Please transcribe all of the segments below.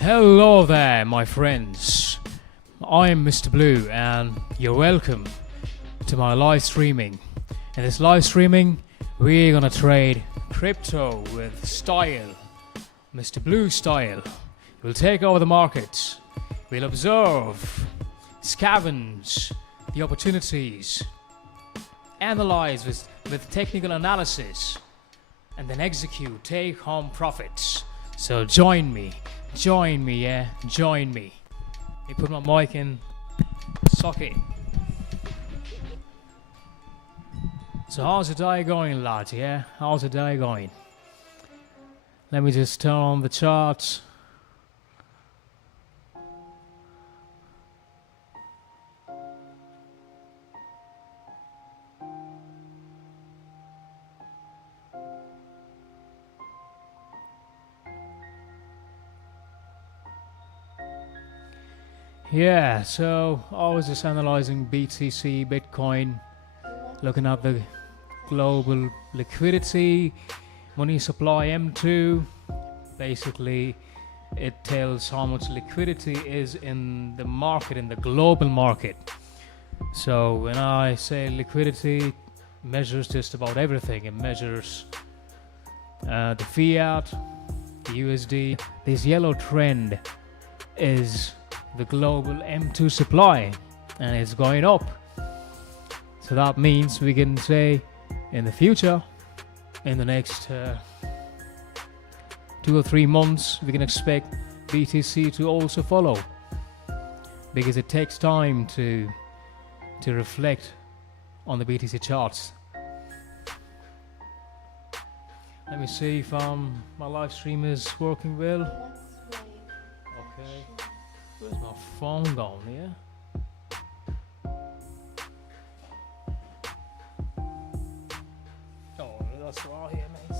Hello there, my friends. I am Mr. Blue, and you're welcome to my live streaming. In this live streaming, we're gonna trade crypto with style, Mr. Blue style. We'll take over the markets. We'll observe, scavenge the opportunities, analyze with technical analysis, and then execute take-home profits. So join me, join me. Let me put my mic in socket. So how's the day going, lads, yeah? How's the day going? Let me just turn on the charts. Yeah, so I was just analyzing BTC, Bitcoin, looking at the global liquidity, money supply M2. Basically, it tells how much liquidity is in the market, in the global market. So when I say liquidity, it measures just about everything. It measures the fiat, the USD. This yellow trend is the global M2 supply, and it's going up. So that means we can say in the future, in the next 2 or 3 months, we can expect BTC to also follow, because it takes time to reflect on the BTC charts. Let me see if my live stream is working well. Okay. Where's my phone gone here? Oh, that's right here, mate.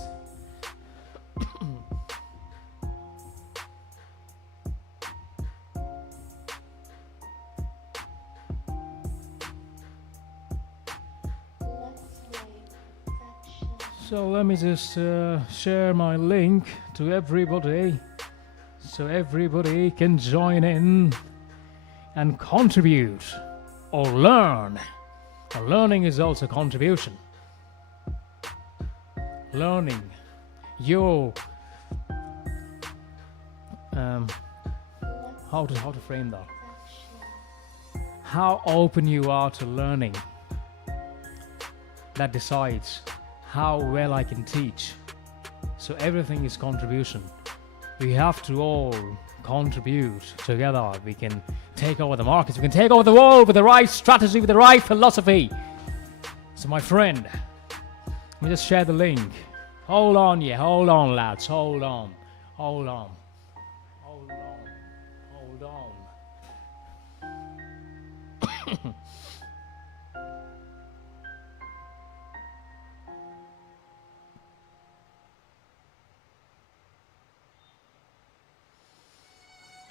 So let me just share my link to everybody, so everybody can join in and contribute or learn. Learning is also contribution. Learning your how to frame that. How open you are to learning, that decides how well I can teach. So everything is contribution. We have to all contribute together. We can take over the markets. We can take over the world with the right strategy, with the right philosophy. So my friend, let me just share the link. Hold on, lads. Hold on.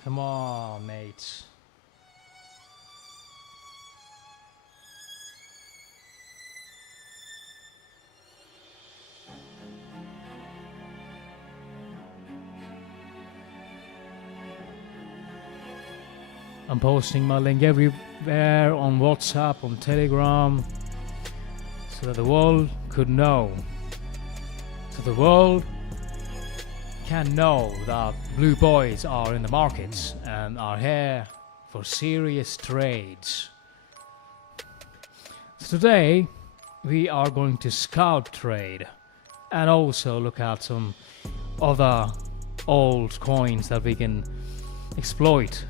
Come on, mates. I'm posting my link everywhere, on WhatsApp, on Telegram, so that the world could know. So the world can know that blue boys are in the markets and are here for serious trades. So today we are going to scout trade and also look at some other old coins that we can exploit.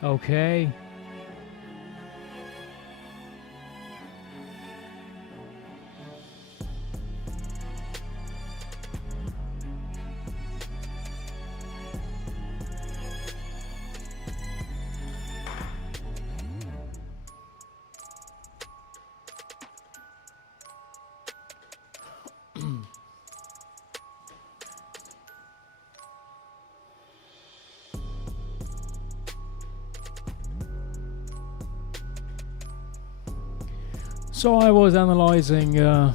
Okay. So I was analyzing, well,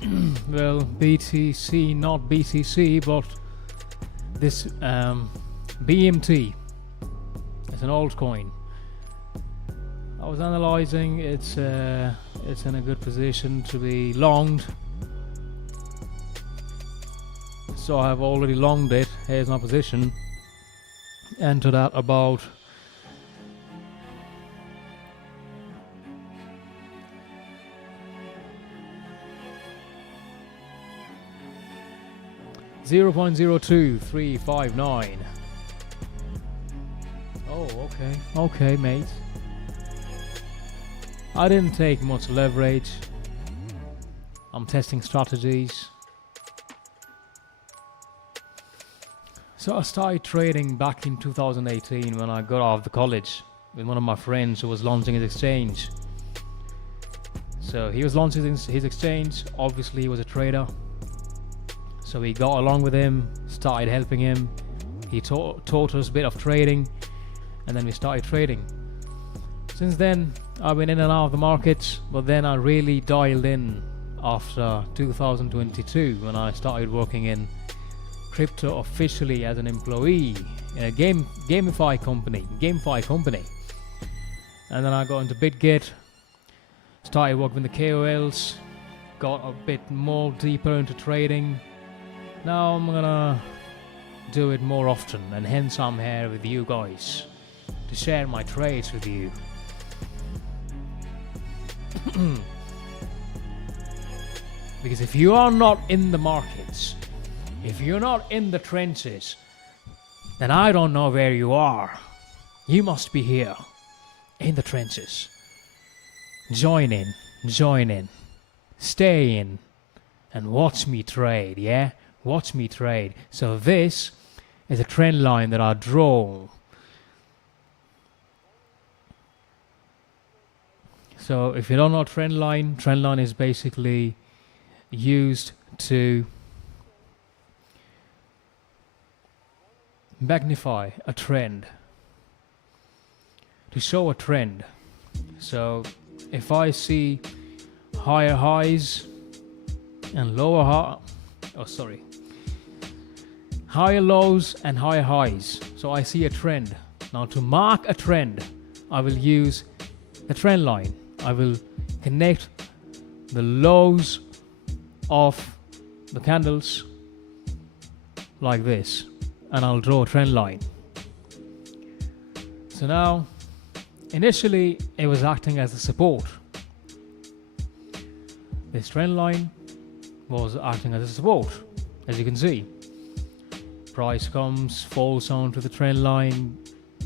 BTC, not BTC, but this BMT. It's an altcoin. I was analyzing. It's in a good position to be longed. So I have already longed it. Here's my position. Entered at about 0.02359. Oh, okay, mate. I didn't take much leverage. I'm testing strategies. So I started trading back in 2018 when I got out of the college with one of my friends who was launching his exchange. So he was launching his exchange. Obviously he was a trader. So we got along with him, started helping him. He taught us a bit of trading, and then we started trading. Since then, I've been in and out of the markets, but then I really dialed in after 2022 when I started working in crypto officially as an employee in a GameFi company. And then I got into BitGet, started working with the KOLs, got a bit more deeper into trading. Now I'm gonna do it more often, and hence I'm here with you guys to share my trades with you. Because if you are not in the markets, if you're not in the trenches, then I don't know where you are. You must be here in the trenches. Join in, stay in, and watch me trade, yeah? Watch me trade. So this is a trend line that I draw. So if you don't know trend line is basically used to magnify a trend, to show a trend. So if I see higher highs and higher lows and higher highs, so I see a trend. Now to mark a trend, I will use the trend line. I will connect the lows of the candles like this, and I'll draw a trend line. So now, initially it was acting as a support. This trend line was acting as a support, as you can see. Price comes, falls onto the trend line,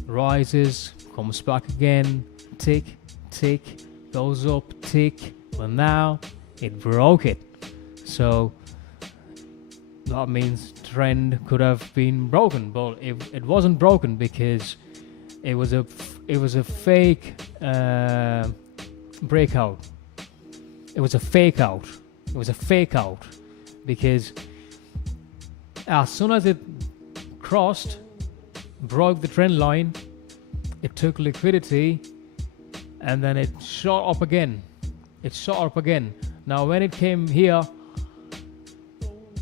rises, comes back again, tick, tick, goes up, tick. Well, now it broke it. So that means trend could have been broken, but it wasn't broken because it was a fake breakout. It was a fake out. It was a fake out because as soon as it broke the trend line, it took liquidity, and then it shot up again. Now when it came here,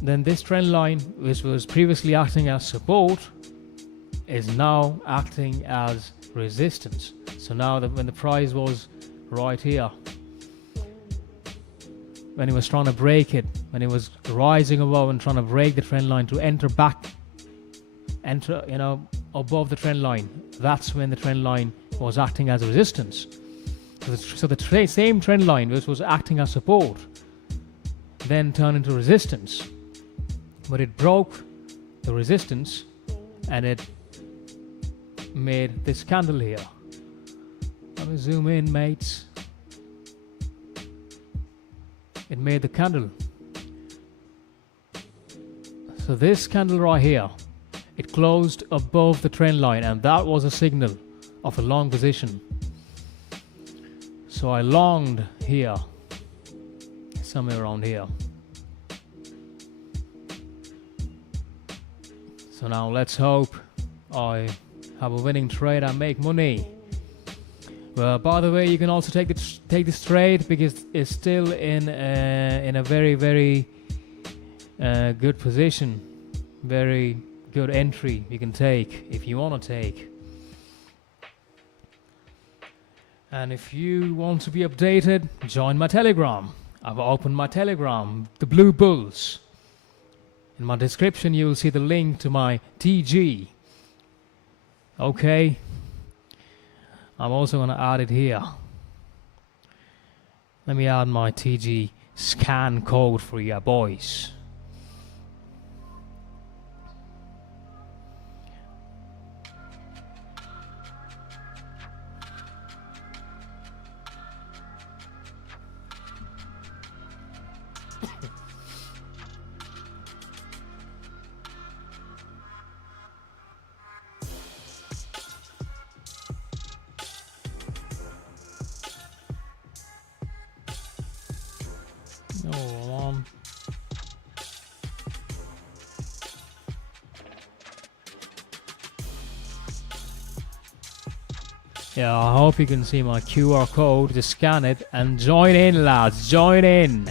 then this trend line, which was previously acting as support, is now acting as resistance. So now when the price was right here, when it was trying to break it, when it was rising above and trying to break the trend line to enter above the trend line, that's when the trend line was acting as resistance. So the same trend line which was acting as support then turned into resistance, but it broke the resistance and it made this candle here. Let me zoom in, mates. It made the candle. So this candle right here, it closed above the trend line, and that was a signal of a long position. So I longed here, somewhere around here. So now let's hope I have a winning trade and make money. Well, by the way, you can also take take this trade because it's still in a very good position, very good entry you can take if you want to take. And if you want to be updated, join my Telegram. I've opened my Telegram, the Blue Bulls. In my description you'll see the link to my TG. Okay, I'm also going to add it here. Let me add my TG scan code for you boys. Oh, yeah, I hope you can see my QR code. Just scan it and join in, lads. Join in.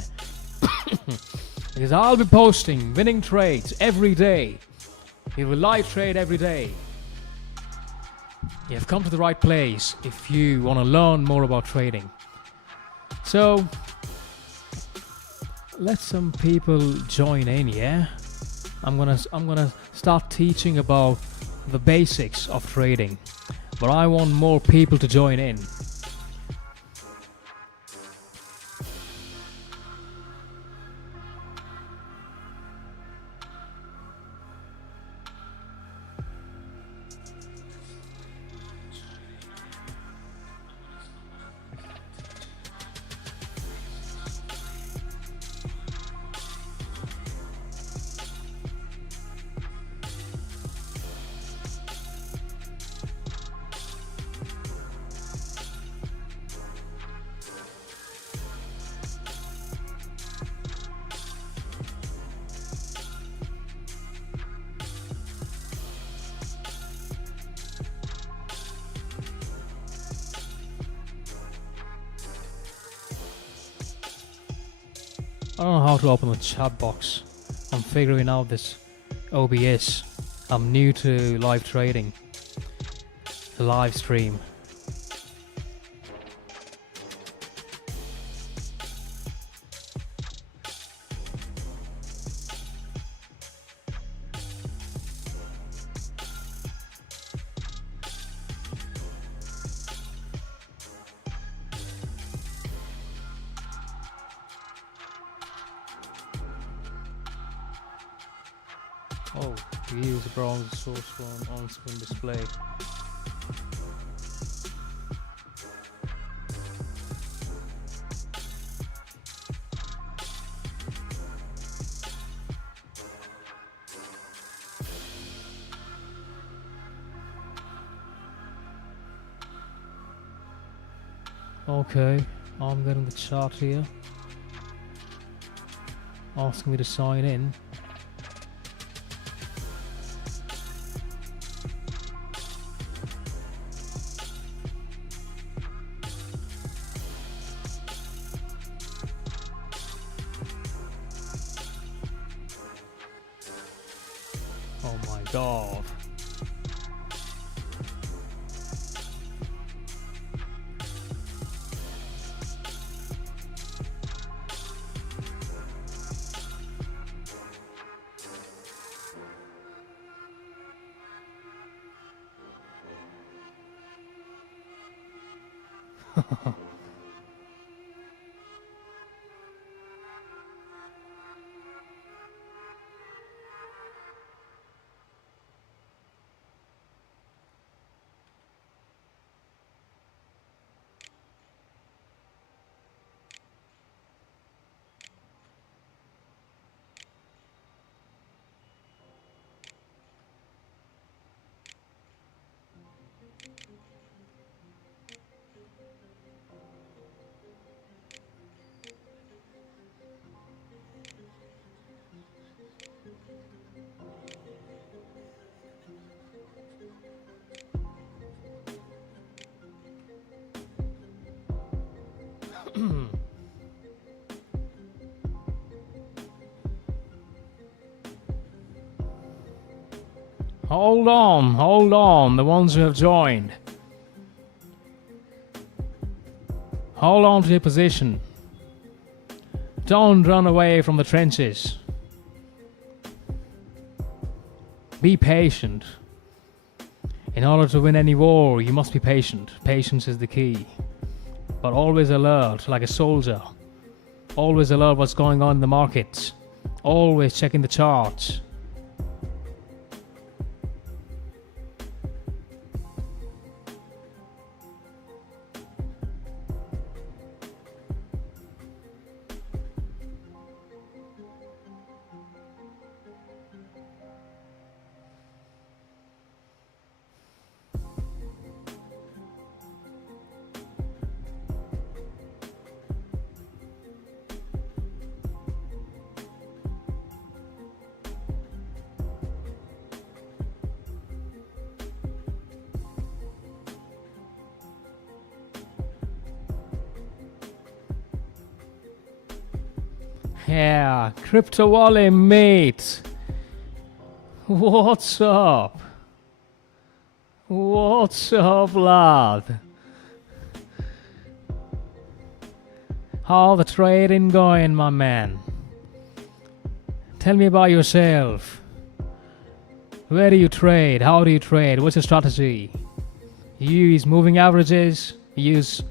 Because I'll be posting winning trades every day. We will live trade every day. You have come to the right place if you want to learn more about trading. So, let some people join in, yeah? I'm gonna start teaching about the basics of trading, but I want more people to join in. I don't know how to open the chat box. I'm figuring out this OBS. I'm new to live trading. The live stream. Oh, we use the browser source for an on-screen display. Okay, I'm getting the chart here. Asking me to sign in. Oh my god. Hold on, the ones who have joined. Hold on to your position. Don't run away from the trenches. Be patient. In order to win any war, you must be patient. Patience is the key. But always alert, like a soldier. Always alert what's going on in the markets. Always checking the charts. Yeah, Crypto Wally, mate. What's up? What's up, lad? How the trading going, my man? Tell me about yourself. Where do you trade? How do you trade? What's your strategy? You use moving averages? You use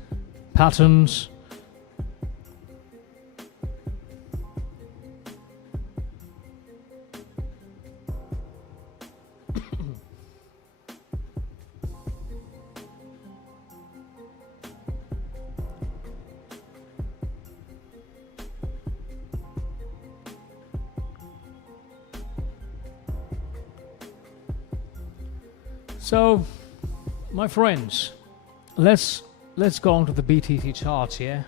patterns? So, my friends, let's go on to the BTC charts here.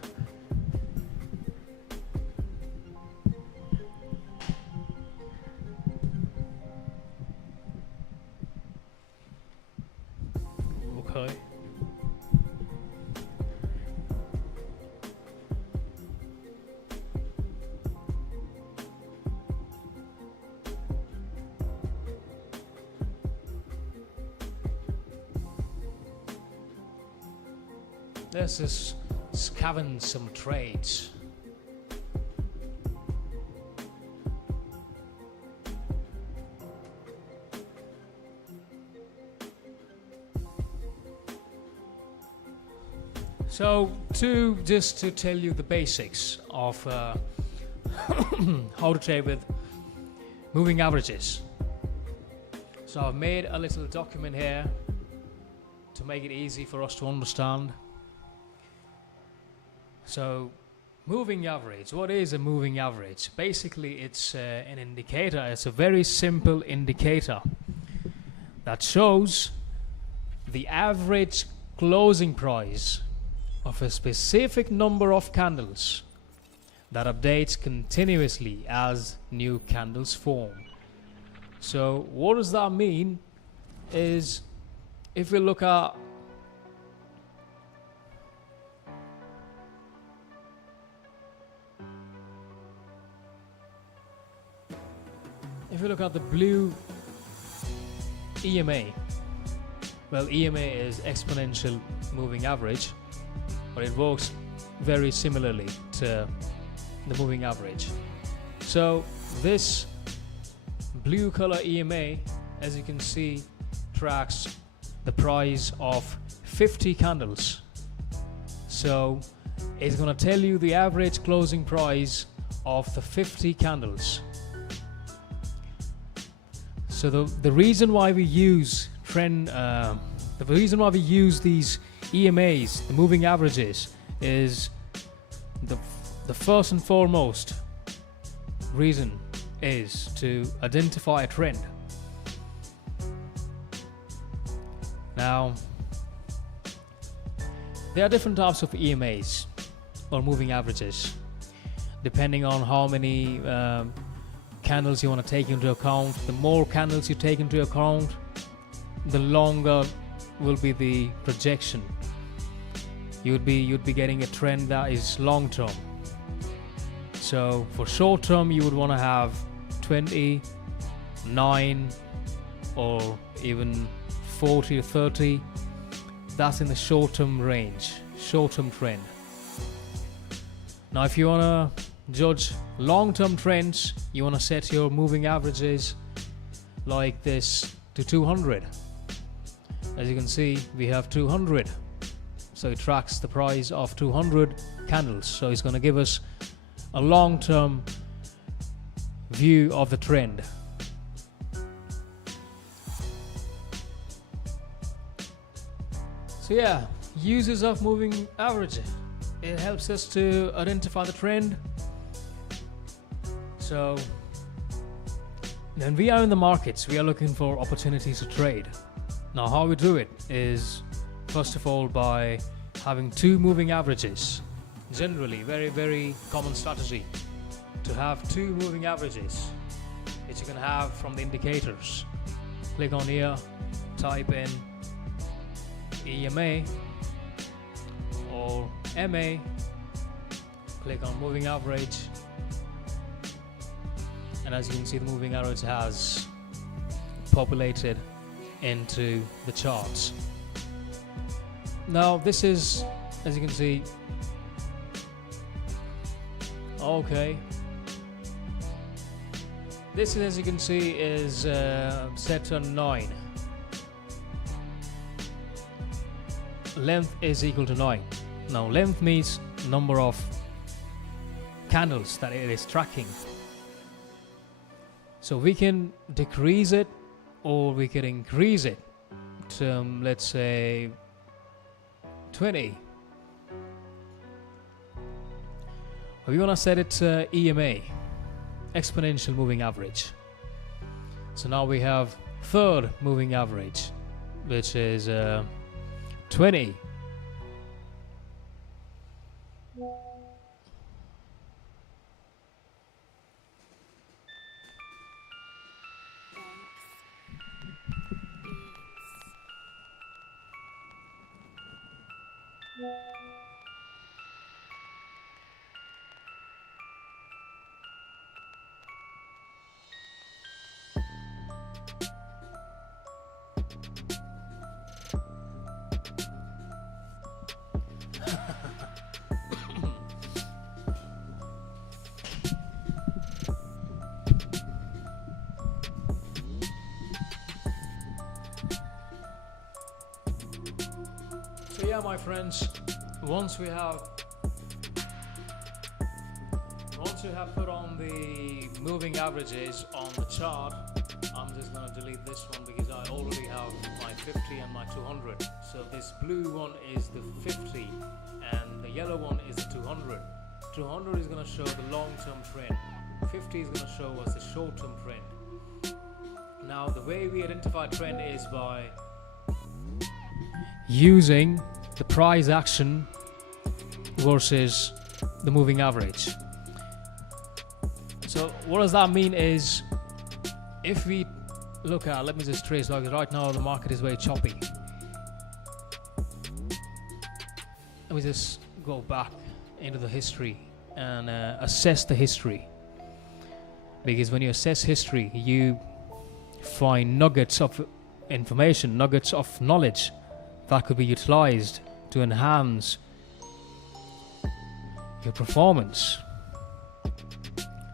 Okay. Let's just scavenge some trades. So, just to tell you the basics of how to trade with moving averages. So I've made a little document here to make it easy for us to understand. So, moving average. What is a moving average? Basically, it's an indicator. It's a very simple indicator that shows the average closing price of a specific number of candles that updates continuously as new candles form. So, what does that mean? Is if we look at the blue EMA, well, EMA is exponential moving average, but it works very similarly to the moving average. So this blue color EMA, as you can see, tracks the price of 50 candles. So it's going to tell you the average closing price of the 50 candles. So the reason why we use these EMAs, the moving averages, is the first and foremost reason is to identify a trend. Now, there are different types of EMAs or moving averages, depending on how many candles you want to take into account. The more candles you take into account, the longer will be the projection. You'd be getting a trend that is long term. So for short term, you would want to have 20, 9, or even 40 to 30. That's in the short-term range, short-term trend. Now if you want to judge long-term trends, you want to set your moving averages like this to 200. As you can see, we have 200. So it tracks the price of 200 candles. So it's going to give us a long-term view of the trend. So yeah, uses of moving average. It helps us to identify the trend. So when we are in the markets, we are looking for opportunities to trade. Now how we do it is, first of all, by having two moving averages. Generally, very common strategy to have two moving averages, which you can have from the indicators. Click on here, type in EMA or MA, click on moving average, and as you can see, the moving average has populated into the charts. Now this is, as you can see, okay, this is, as you can see, is set on 9. Length is equal to 9. Now length means number of candles that it is tracking. So we can decrease it or we can increase it to let's say 20. We want to set it to EMA, exponential moving average. So now we have third moving average, which is 20. So yeah, my friends, once we have put on the moving averages on the chart, I'm just going to delete this one because I already have my 50 and my 200. So this blue one is the 50 and the yellow one is the 200. 200 is going to show the long-term trend. 50 is going to show us the short-term trend. Now the way we identify trend is by using the price action versus the moving average. So what does that mean is, if we look at, let me just trace, like right now the market is very choppy. Let me just go back into the history and assess the history, because when you assess history you find nuggets of information, nuggets of knowledge that could be utilized to enhance your performance,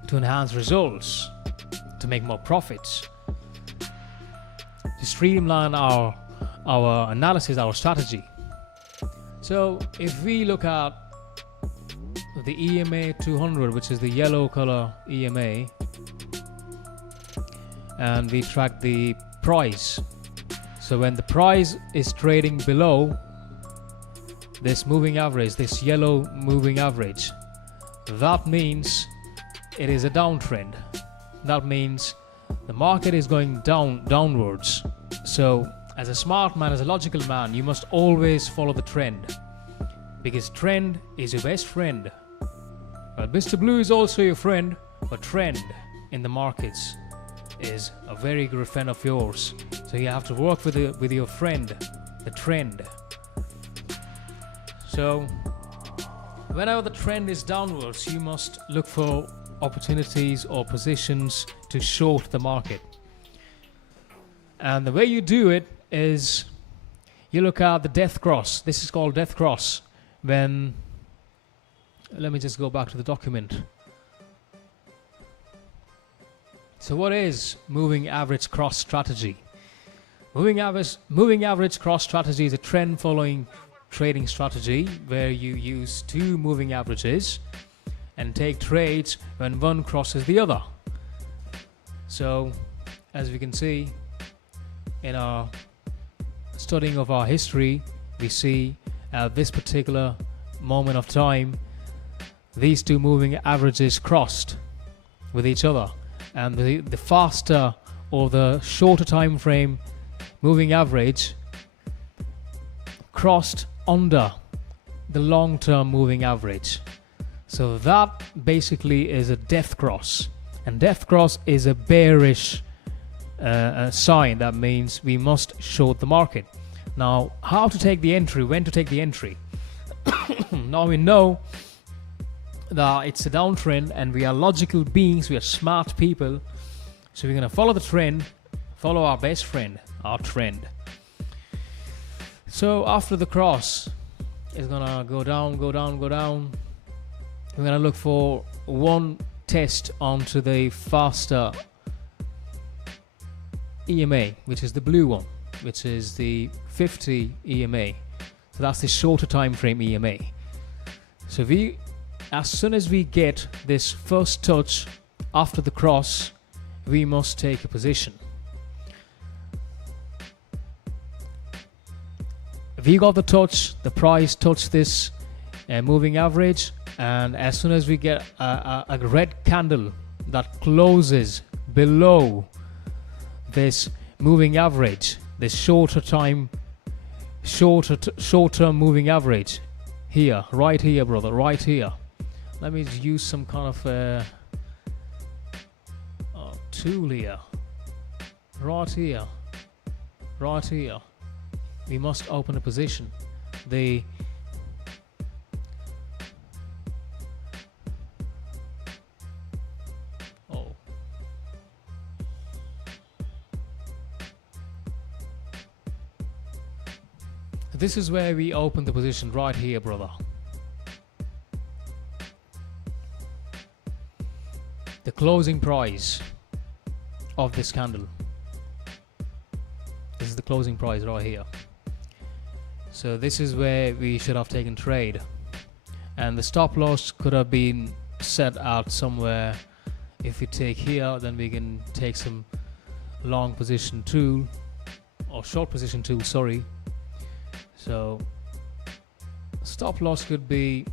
to enhance results, to make more profits, to streamline our analysis, our strategy. So if we look at the EMA 200, which is the yellow color EMA, and we track the price. So when the price is trading below this moving average, this yellow moving average, that means it is a downtrend. That means the market is going downwards. So as a smart man, as a logical man, you must always follow the trend, because trend is your best friend. Well, Mr. Blue is also your friend, but trend in the markets is a very good friend of yours. So you have to work with your friend, the trend. So whenever the trend is downwards, you must look for opportunities or positions to short the market. And the way you do it is you look at the death cross. This is called death cross. When, let me just go back to the document. So what is moving average cross strategy? Moving average cross strategy is a trend following trading strategy where you use two moving averages and take trades when one crosses the other. So as we can see in our studying of our history, we see at this particular moment of time these two moving averages crossed with each other, and the faster or the shorter time frame moving average crossed under the long-term moving average. So that basically is a death cross, and death cross is a bearish sign. That means we must short the market. Now, how to take the entry, when to take the entry? Now we know that it's a downtrend and we are logical beings, we are smart people, so we're going to follow the trend, follow our best friend, our trend. So after the cross, it's going to go down, go down, go down. We're going to look for one test onto the faster EMA, which is the blue one, which is the 50 EMA. So that's the shorter time frame EMA. So as soon as we get this first touch after the cross, we must take a position. If we got the touch, the price touched this moving average, and as soon as we get a red candle that closes below this moving average, this short-term moving average here, right here, brother, right here. Let me use some kind of tool here. Right here, right here. We must open a position. This is where we open the position, right here, brother. The closing price of this candle. This is the closing price right here. So this is where we should have taken trade, and the stop loss could have been set out somewhere. If we take here, then we can take some long position tool or short position tool, sorry. So stop loss could be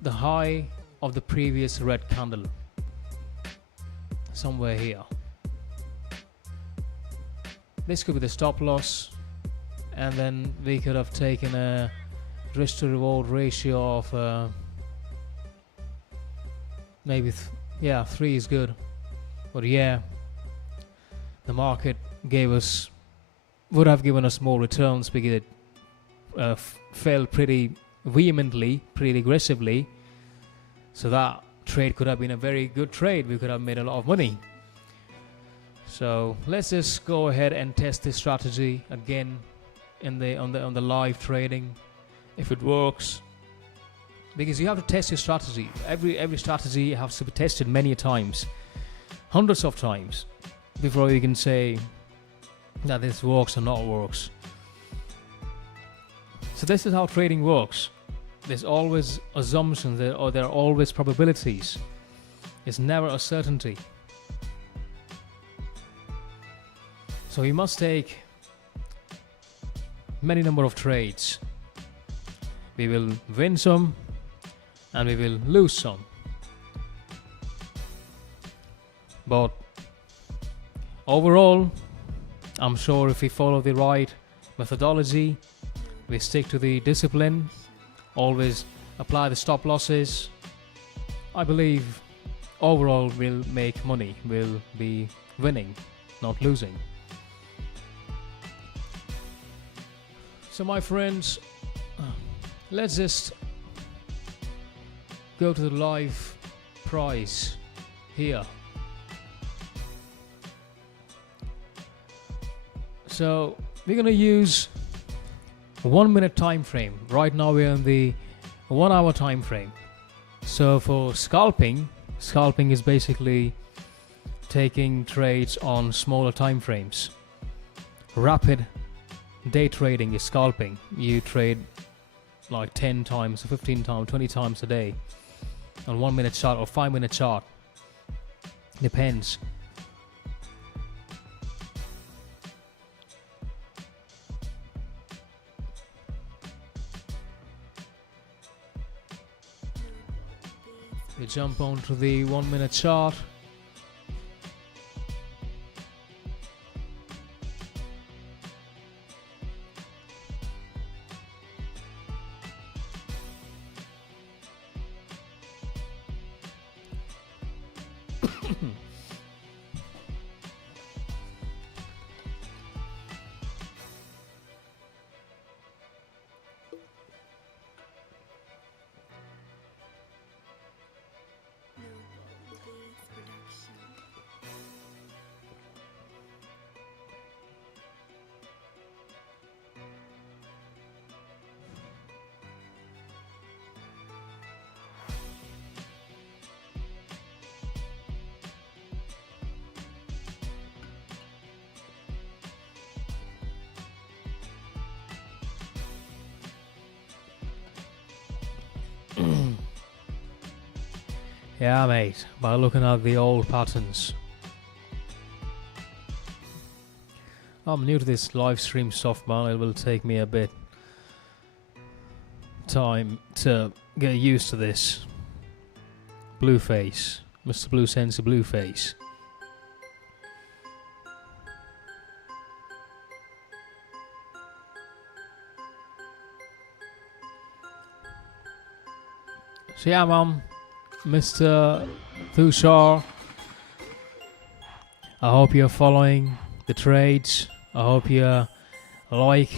the high of the previous red candle, somewhere here. This could be the stop loss, and then we could have taken a risk to reward ratio of maybe 3 is good. But yeah, the market would have given us more returns because it fell pretty vehemently, pretty aggressively. So that trade could have been a very good trade. We could have made a lot of money. So let's just go ahead and test this strategy again on the live trading, if it works. Because you have to test your strategy. Every strategy has to be tested many times, hundreds of times, before you can say that this works or not works. So this is how trading works. There's always assumptions, or there are always probabilities. It's never a certainty. So we must take many number of trades. We will win some and we will lose some. But overall, I'm sure if we follow the right methodology, we stick to the discipline, always apply the stop losses, I believe overall we'll make money, we'll be winning, not losing. So my friends, let's just go to the live price here. So we're gonna use a 1 minute time frame. Right now we're in the 1 hour time frame. So for scalping is basically taking trades on smaller time frames. Rapid day trading is scalping. You trade like 10 times, 15 times, 20 times a day on 1 minute chart or 5 minute chart. Depends. We jump onto the 1 minute chart. Yeah, mate, by looking at the old patterns. I'm new to this live stream stuff, man. It will take me a bit time to get used to this. Blueface, Mr. Blue Sensor Blueface. So yeah, man. Mr. Thushar, I hope you're following the trades. I hope you like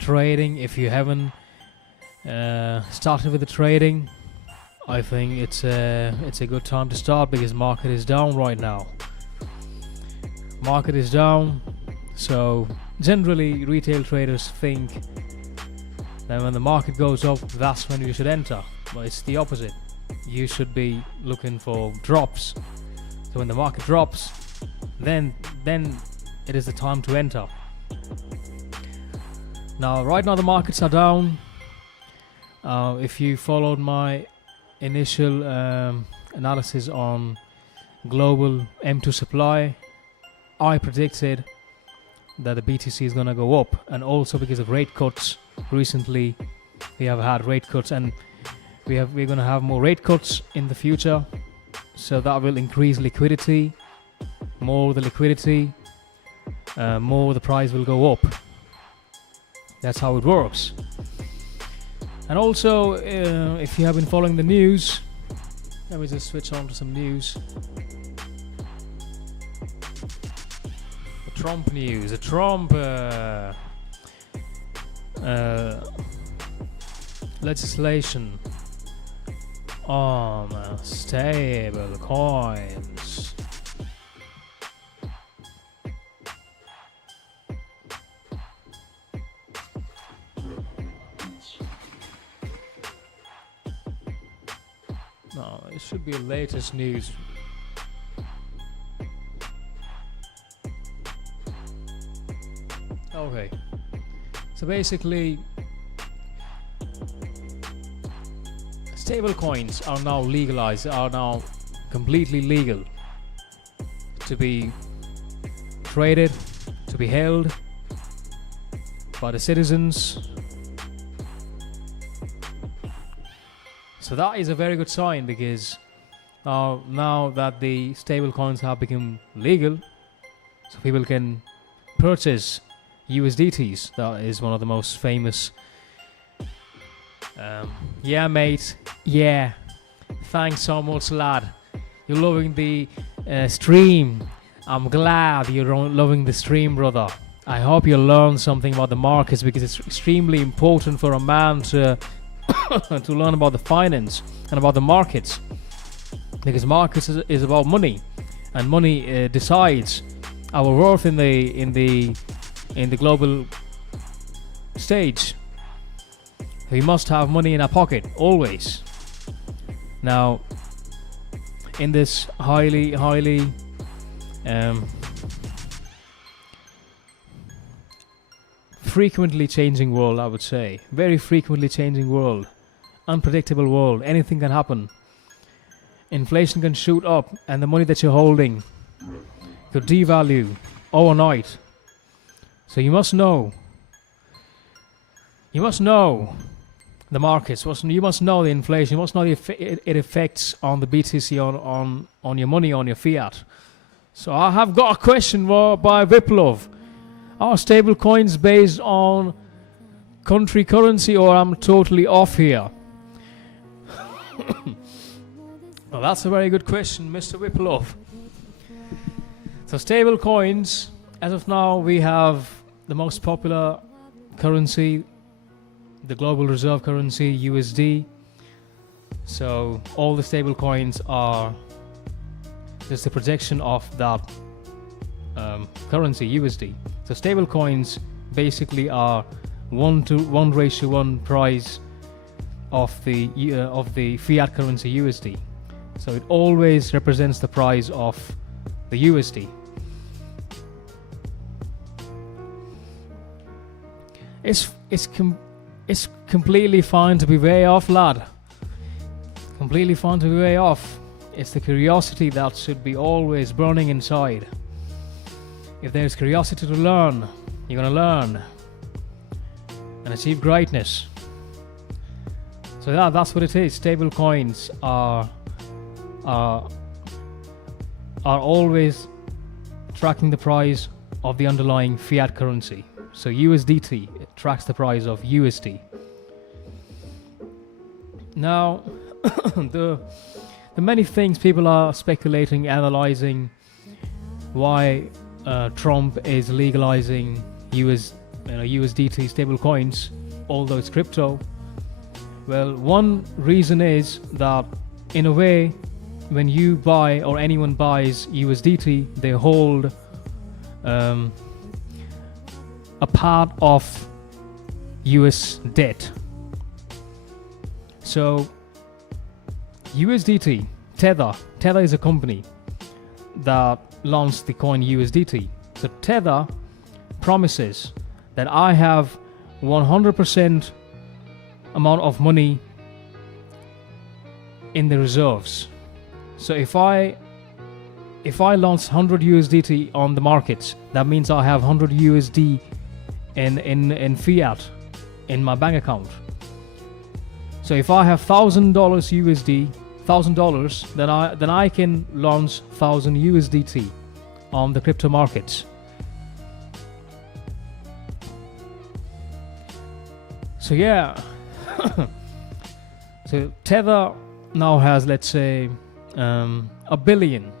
trading. If you haven't started with the trading, I think it's a good time to start because market is down right now. Market is down, so generally retail traders think that when the market goes up, that's when you should enter. But it's the opposite. You should be looking for drops. So when the market drops, then it is the time to enter. Now, right now the markets are down. If you followed my initial analysis on global M2 supply, I predicted that the BTC is going to go up, and also because of rate cuts. Recently, we have had rate cuts, and we're going to have more rate cuts in the future, so that will increase liquidity. More the liquidity, more the price will go up. That's how it works. And also, if you have been following the news, let me just switch on to some news. The Trump news. The Trump legislation on stable coins. No, it should be latest news. Okay, so basically stable coins are now legalized, are now completely legal to be traded, to be held by the citizens. So that is a very good sign, because now that the stable coins have become legal, so people can purchase USDTs. That is one of the most famous. Yeah, mate. Yeah. Thanks so much, lad. You're loving the stream. I'm glad you're loving the stream, brother. I hope you learn something about the markets, because it's extremely important for a man to to learn about the finance and about the markets, because markets is about money, and money decides our worth in the in the global stage. We must have money in our pocket always. Now, in this highly frequently changing world, I would say, very frequently changing world, unpredictable world, anything can happen. Inflation can shoot up, and the money that you're holding could devalue overnight. So you must know the markets. You must know the inflation. You must know it affects on the BTC, on your money, on your fiat. So I have got a question by Viplov. Are stable coins based on country currency, or I'm totally off here? Well, that's a very good question, Mr. Viplov. So stable coins, as of now, we have the most popular currency, the global reserve currency, USD. So all the stable coins are just a projection of that currency, USD. So stable coins basically are 1:1 price of the fiat currency USD. So it always represents the price of the USD. It's completely fine to be way off, lad. Completely fine to be way off. It's the curiosity that should be always burning inside. If there's curiosity to learn, you're gonna learn and achieve greatness. So yeah, that's what it is. Stable coins are always tracking the price of the underlying fiat currency. So USDT tracks the price of USD. Now, the many things people are speculating, analyzing why Trump is legalizing USDT stable coins, although it's crypto. Well, one reason is that in a way, when you buy or anyone buys USDT, they hold a part of US debt. So USDT, Tether is a company that launched the coin USDT. So Tether promises that I have 100% amount of money in the reserves. So if I launch 100 USDT on the markets, that means I have 100 USD in fiat in my bank account. So if I have $1,000 USD, $1,000, then I can launch 1,000 USDT on the crypto markets. So yeah, so Tether now has, let's say, a billion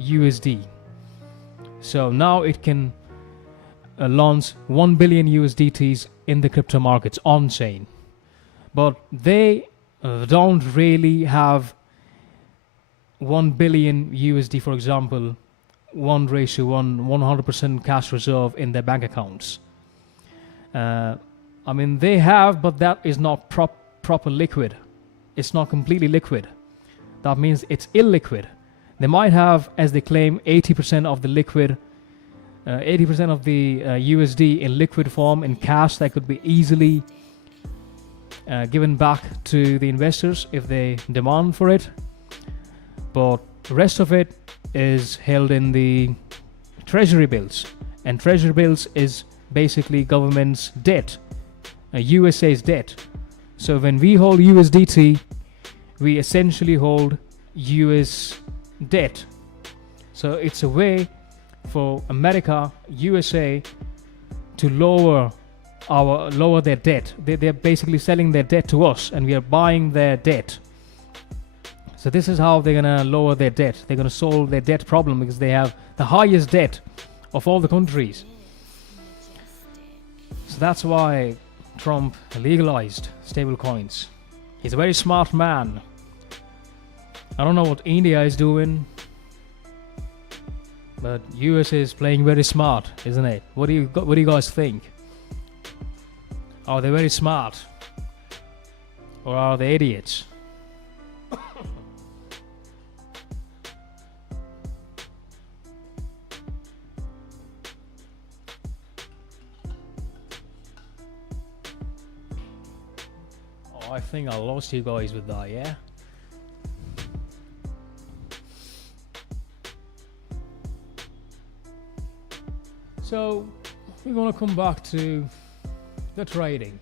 USD. So now it can launch 1 billion USDTs in the crypto markets on chain. But they don't really have 1 billion USD, for example, 1:1, 100% cash reserve in their bank accounts. I mean, they have, but that is not proper liquid. It's not completely liquid. That means it's illiquid. They might have, as they claim, 80% of the liquid, 80% of the USD in liquid form, in cash that could be easily given back to the investors if they demand for it. But the rest of it is held in the treasury bills, and treasury bills is basically government's debt, USA's debt. So when we hold USDT, we essentially hold US debt. So it's a way for America, USA, to lower their debt. They're basically selling their debt to us, and we are buying their debt. So this is how they're gonna lower their debt. They're gonna solve their debt problem because they have the highest debt of all the countries. So that's why Trump legalized stable coins. He's a very smart man. I don't know what India is doing. But US is playing very smart, isn't it? What do you guys think? Are they very smart? Or are they idiots? Oh, I think I lost you guys with that, yeah? So, we're gonna come back to the trading.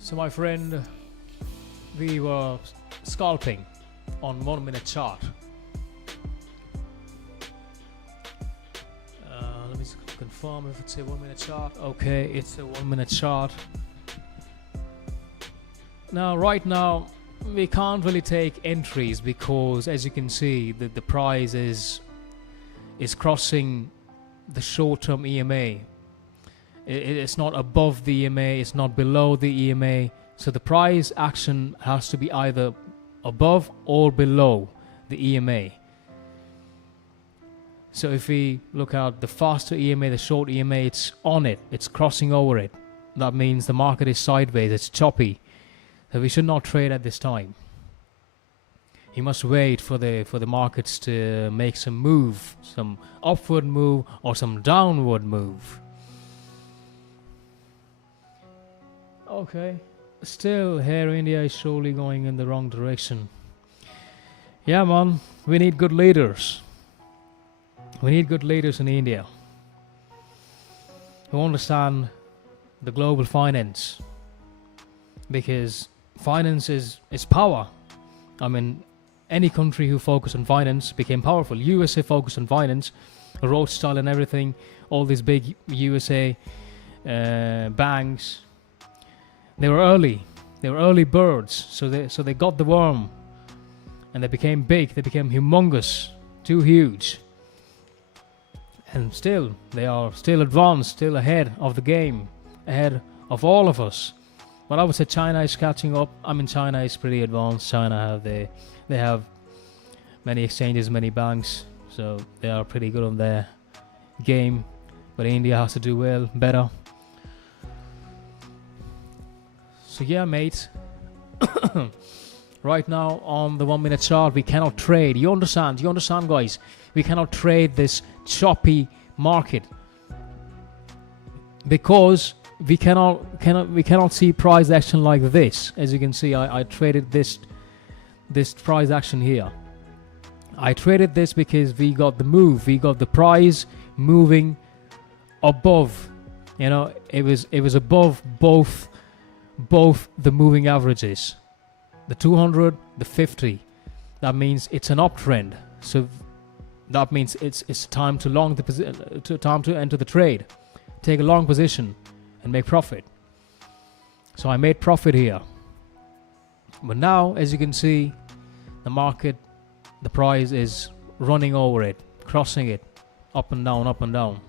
So my friend, we were scalping on 1 minute chart. Let me confirm if it's a 1 minute chart. Okay, it's a 1 minute chart. Now, right now, we can't really take entries because, as you can see, the price is crossing the short-term EMA. It's not above the EMA, it's not below the EMA, so the price action has to be either above or below the EMA. So if we look at the faster EMA, the short EMA, it's on it, it's crossing over it. That means the market is sideways, it's choppy. So we should not trade at this time. You must wait for the markets to make some move, some upward move or some downward move. Okay, still here India is surely going in the wrong direction. Yeah, man, we need good leaders. We need good leaders in India who understand the global finance, because finance is power. I mean, any country who focused on finance became powerful. USA focused on finance, Rothschild and everything, all these big USA banks. They were early birds, so they got the worm, and they became big, they became humongous, too huge. And still, they are still advanced, still ahead of the game, ahead of all of us. But I would say China is catching up. I mean, China is pretty advanced. China they have many exchanges, many banks, so they are pretty good on their game. But India has to do well, better. So yeah, mate. Right now on the 1 minute chart, we cannot trade. You understand, guys? We cannot trade this choppy market because we cannot see price action like this. As you can see, I traded this price action here. I traded this because we got the move, we got the price moving above. You know, it was above both the moving averages, the 200, the 50. That means it's an uptrend. So that means it's time to long the time to enter the trade, take a long position, and make profit. So I made profit here. But now, as you can see, the market, the price is running over it, crossing it, up and down, up and down.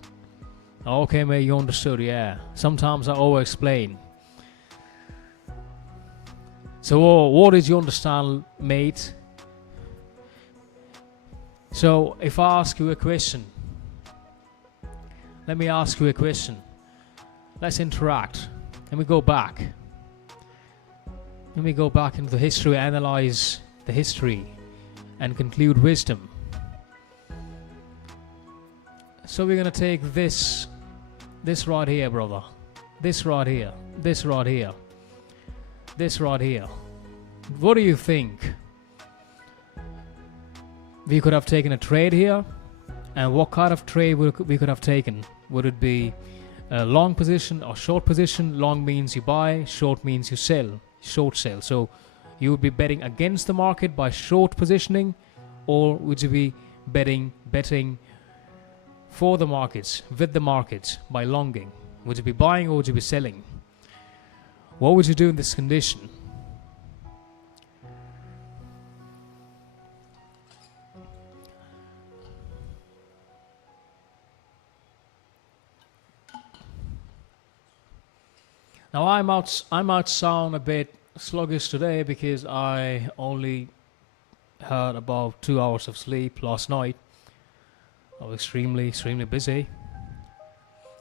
Okay, mate, you understood, yeah. Sometimes I over-explain. So what did you understand, mate? So if I ask you a question, let me ask you a question. Let's interact. Let me go back. Let me go back into the history, analyze the history, and conclude wisdom. So we're gonna take this right here, brother. This right here. This right here. This right here. What do you think? We could have taken a trade here, and what kind of trade we could have taken? Would it be a long position or short position? Long means you buy, short means you sell, short sell. So you would be betting against the market by short positioning, or would you be betting for the markets, with the markets, by longing? Would you be buying or would you be selling? What would you do in this condition? Now I might sound a bit sluggish today because I only had about 2 hours of sleep last night. I was extremely busy.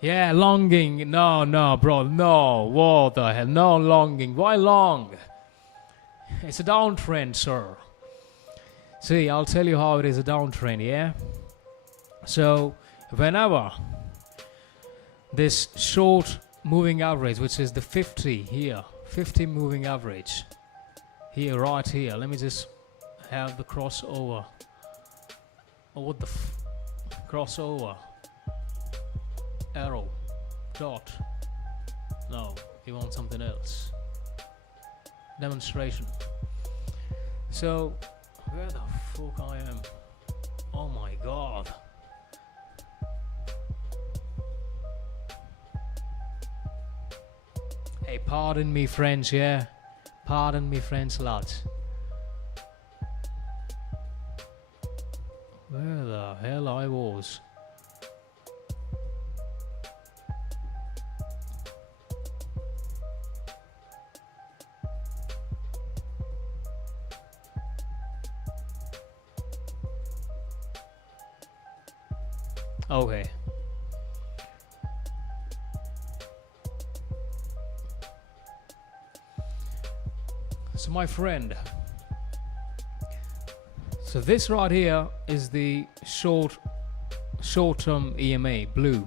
Yeah, longing. No, bro. No. What the hell? No longing. Why long? It's a downtrend, sir. See, I'll tell you how it is a downtrend, yeah? So, whenever this short moving average, which is the 50 here, 50 moving average, here, right here, let me just have the crossover. Oh, what the crossover? Arrow, dot. No, you want something else. Demonstration. So, where the fuck I am? Oh my god. Hey, pardon me, French, yeah? Pardon me, French lads. Where the hell I was? Okay. So my friend, so this right here is the short-term EMA, blue,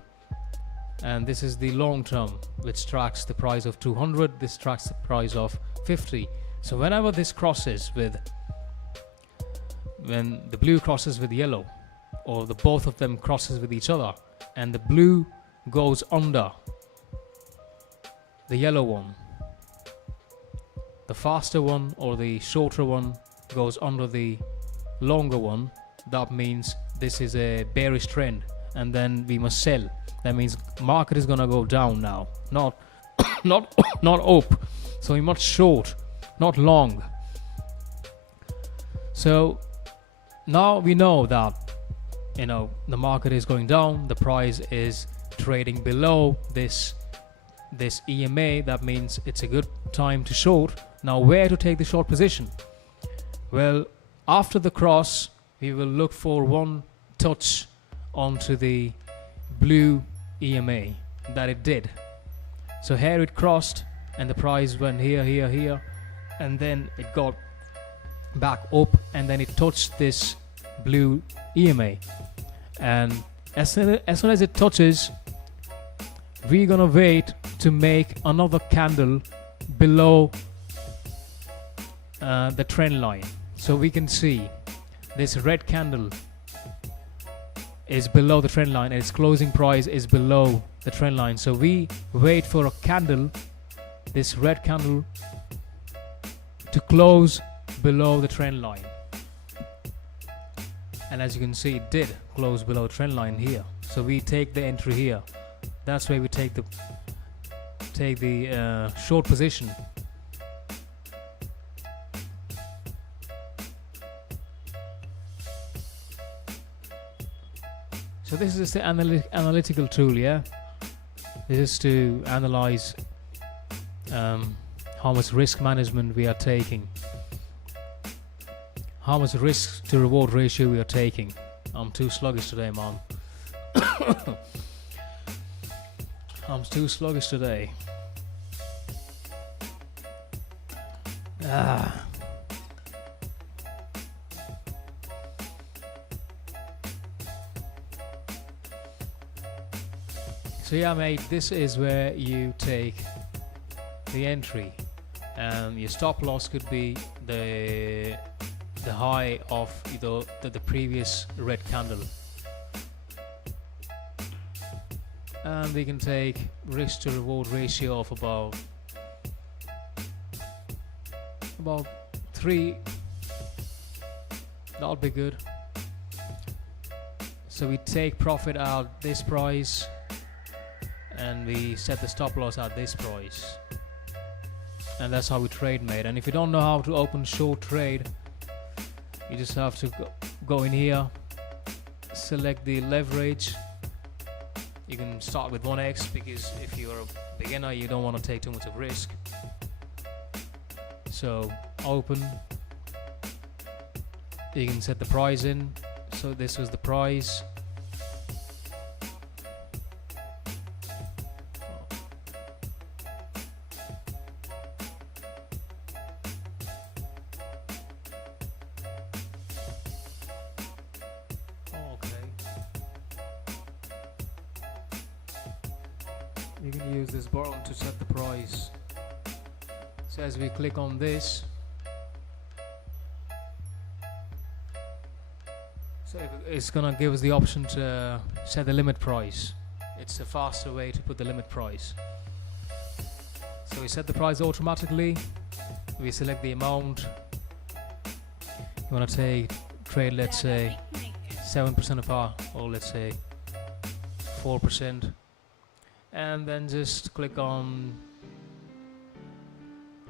and this is the long-term, which tracks the price of 200. This tracks the price of 50. So whenever this crosses with, when the blue crosses with yellow, or the both of them crosses with each other, and the blue goes under the yellow one, the faster one or the shorter one goes under the longer one, that means this is a bearish trend, and then we must sell. That means market is gonna go down now, not not up. So we must short, not long. So now we know that, you know, the market is going down, the price is trading below this EMA. That means it's a good time to short. Now where to take the short position? Well, after the cross we will look for one touch onto the blue EMA that it did. So here it crossed and the price went here, and then it got back up, and then it touched this blue EMA, and as soon as it touches, we're gonna wait to make another candle below the trend line. So we can see this red candle is below the trend line and its closing price is below the trend line. So we wait for a candle, this red candle, to close below the trend line. And as you can see, it did close below trend line here. So we take the entry here. That's where we take the short position. So this is the analytical tool, yeah. This is to analyze how much risk management we are taking, how much risk to reward ratio we are taking. I'm too sluggish today, man. I'm too sluggish today. So yeah, mate, this is where you take the entry, and your stop loss could be the high of either the previous red candle, and we can take risk to reward ratio of about 3. That'll be good. So we take profit at this price and we set the stop loss at this price, and that's how we trade, mate. And if you don't know how to open short trade, you just have to go in here, select the leverage. You can start with 1x because if you're a beginner, you don't want to take too much of risk. So open. You can set the price in. So this was the price. You can use this button to set the price. So as we click on this, so it's gonna give us the option to set the limit price. It's a faster way to put the limit price. So we set the price automatically. We select the amount. You wanna trade, let's say 7% of par, or let's say 4%. And then just click on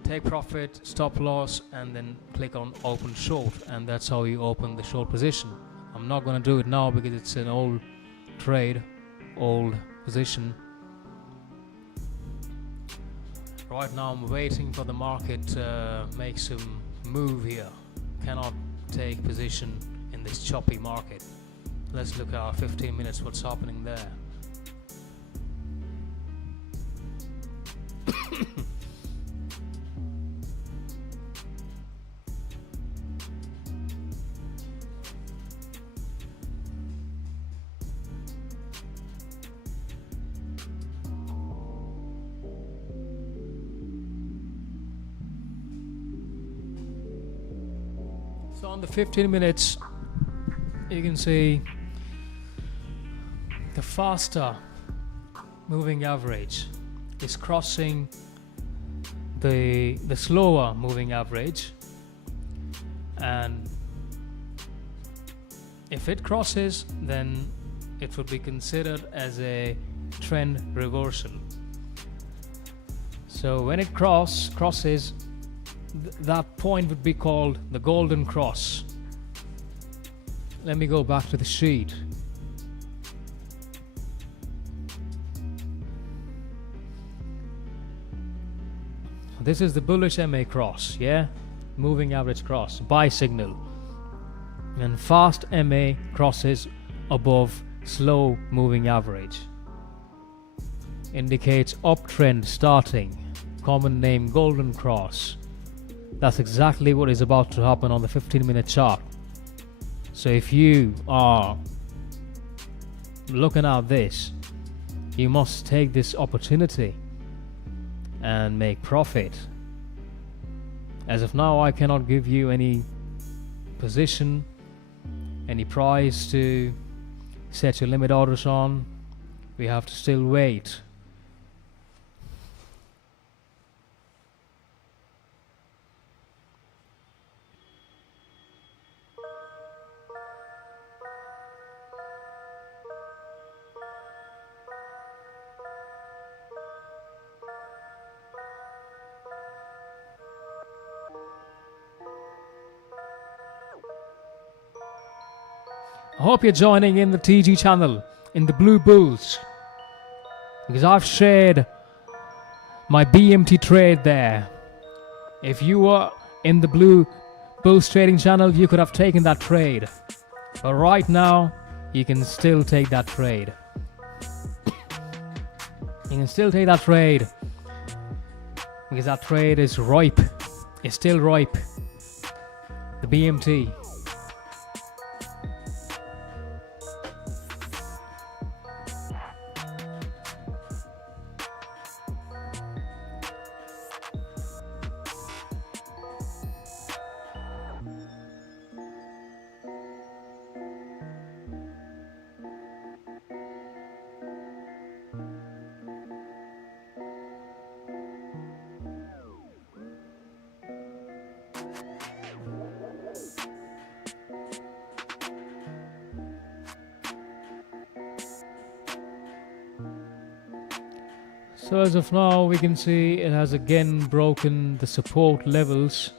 take profit, stop loss, and then click on open short, and that's how you open the short position. I'm not going to do it now because it's an old trade, old position. Right now I'm waiting for the market to make some move here. Cannot take position in this choppy market. Let's look at our 15 minutes, what's happening there. So on the 15 minutes, you can see the faster moving average is crossing the slower moving average, and if it crosses, then it would be considered as a trend reversal. So when it crosses, that point would be called the golden cross. Let me go back to the sheet. This is the bullish MA cross, yeah? Moving average cross, buy signal. And fast MA crosses above slow moving average. Indicates uptrend starting. Common name golden cross. That's exactly what is about to happen on the 15-minute chart. So if you are looking at this, you must take this opportunity and make profit. As of now, I cannot give you any position, any price to set your limit orders on. We have to still wait. I hope you're joining in the TG channel in the Blue Bulls, because I've shared my BMT trade there. If you were in the Blue Bulls trading channel, you could have taken that trade, but right now you can still take that trade. You can still take that trade because that trade is ripe. It's still ripe. The BMT. So as of now, we can see it has again broken the support levels.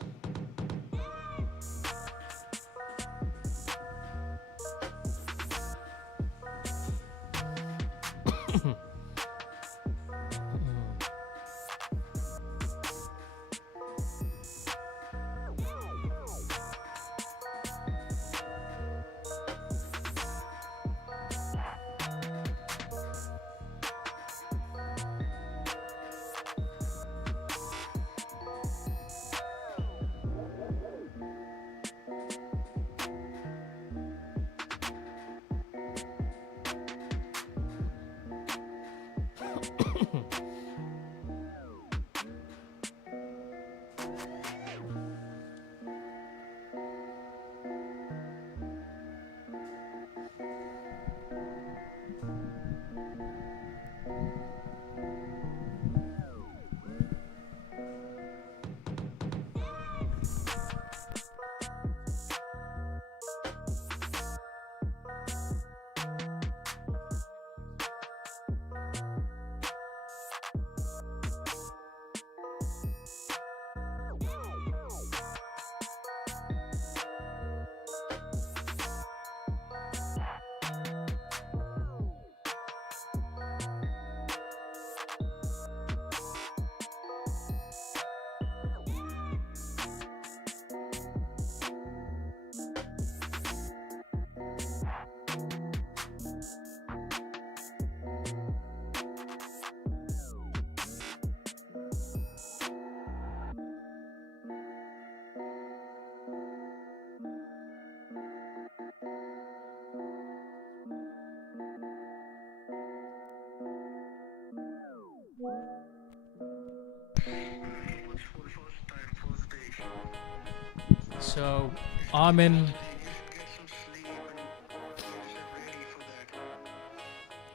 So I'm in.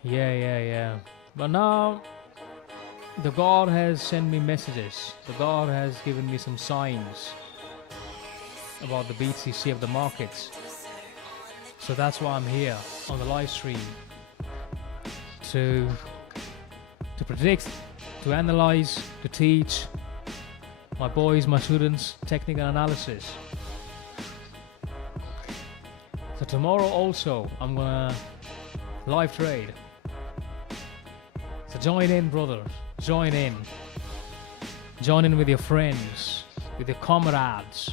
Yeah. But now the God has sent me messages. The God has given me some signs about the BTC of the markets. So that's why I'm here on the live stream to predict, to analyze, to teach my boys, my students, technical analysis. So tomorrow also I'm gonna live trade. So join in, brothers. Join in. Join in with your friends, with your comrades.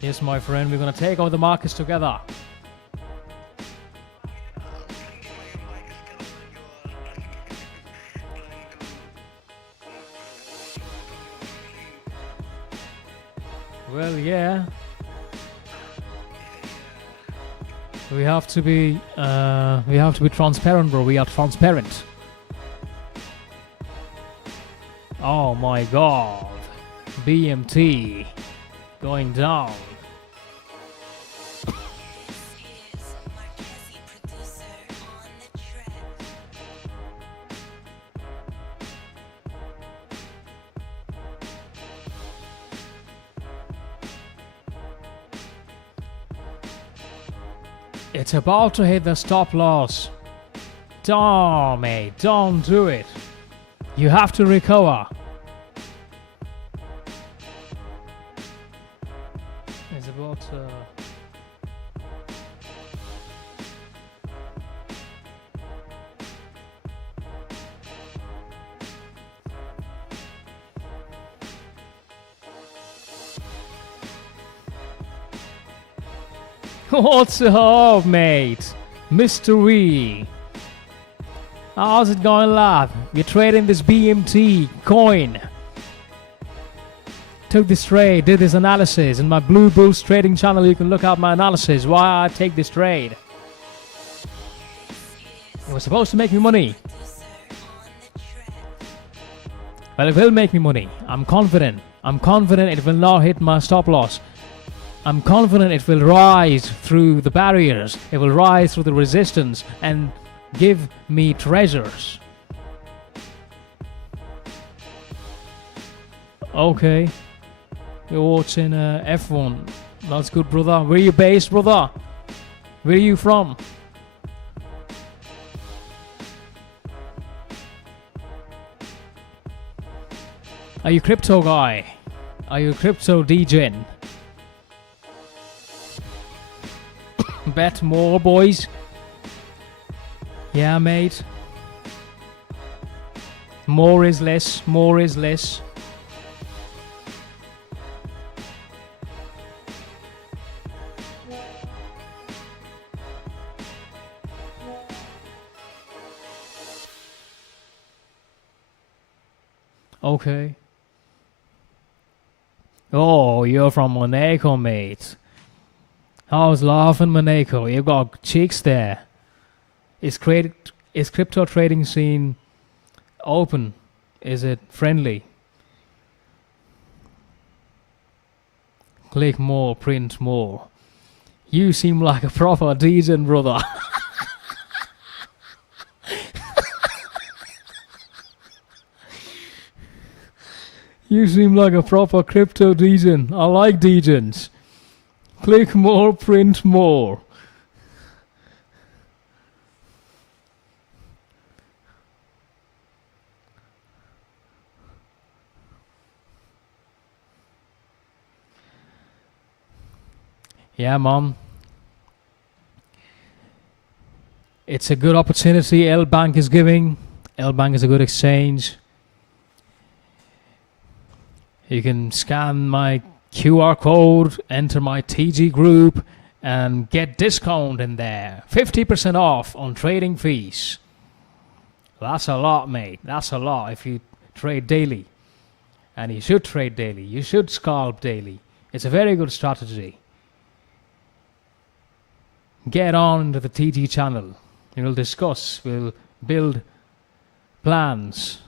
Yes, my friend, we're gonna take over the markets together. Well, yeah. We have to be transparent, bro. We are transparent. Oh my God, BMT going down. It's about to hit the stop loss. Don't, mate, don't do it. You have to recover. It's about What's up, mate? Mystery. How's it going, lad? We're trading this BMT coin. Took this trade, did this analysis. In my Blue Boost trading channel, you can look up my analysis, why I take this trade. It was supposed to make me money. Well, it will make me money. I'm confident. I'm confident it will not hit my stop loss. I'm confident it will rise through the barriers. It will rise through the resistance and give me treasures. Okay. You're watching F1. That's good, brother. Where are you based, brother? Where are you from? Are you crypto guy? Are you crypto degen? Bet more, boys. Yeah, mate. More is less. More is less. Okay. Oh, you're from Monaco, mate. How's life in Monaco? You've got chicks there. Is crypto trading scene open? Is it friendly? Click more, print more. You seem like a proper decent brother. You seem like a proper crypto degen. I like degens. Click more, print more. Yeah, mom. It's a good opportunity L Bank is giving. L Bank is a good exchange. You can scan my QR code, enter my TG group, and get discount in there. 50% off on trading fees. That's a lot, mate. That's a lot if you trade daily. And you should trade daily. You should scalp daily. It's a very good strategy. Get on into the TG channel. We'll discuss. We'll build plans.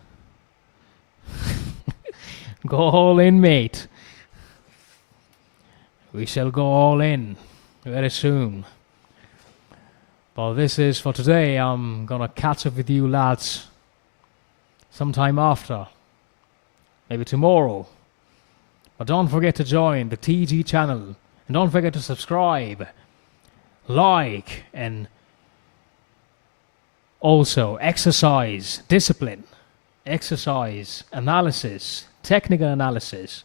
Go all in, mate. We shall go all in very soon. But this is for today. I'm gonna catch up with you lads sometime after. Maybe tomorrow. But don't forget to join the TG channel. And don't forget to subscribe, like, and also exercise, discipline, exercise, analysis, technical analysis.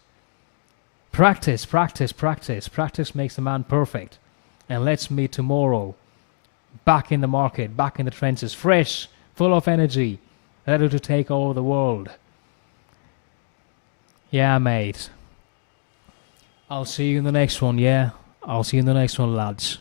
Practice, practice, practice. Practice makes the man perfect. And let's meet tomorrow. Back in the market, back in the trenches, fresh, full of energy, ready to take over the world. Yeah, mate. I'll see you in the next one, yeah? I'll see you in the next one, lads.